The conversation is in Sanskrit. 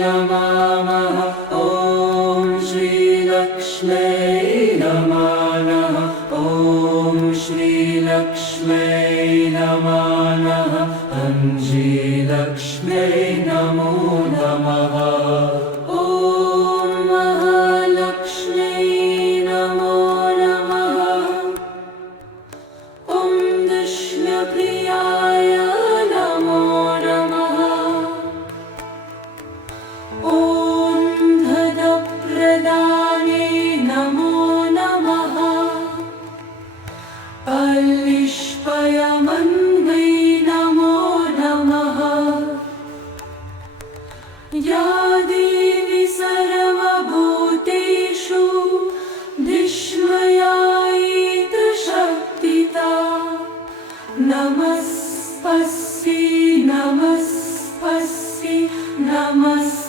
नमामः। ॐ श्रीलक्ष्म्यै नमः। ॐ श्रीलक्ष्म्यै नमः। श्रीलक्ष्म्यै नमो नमः। ॐ महालक्ष्म्यै नमो नमः। ॐ विष्णुप्रियाय नमो नमः। ॐ धनप्रदाने नमो नमः। अल्लिष्पयमन्वै नमो नमः। या देवी सर्वभूतेषु धिष्मयायित शक्तिता नमस्पस्यै नमस्पस्यै नमस्पस्यै।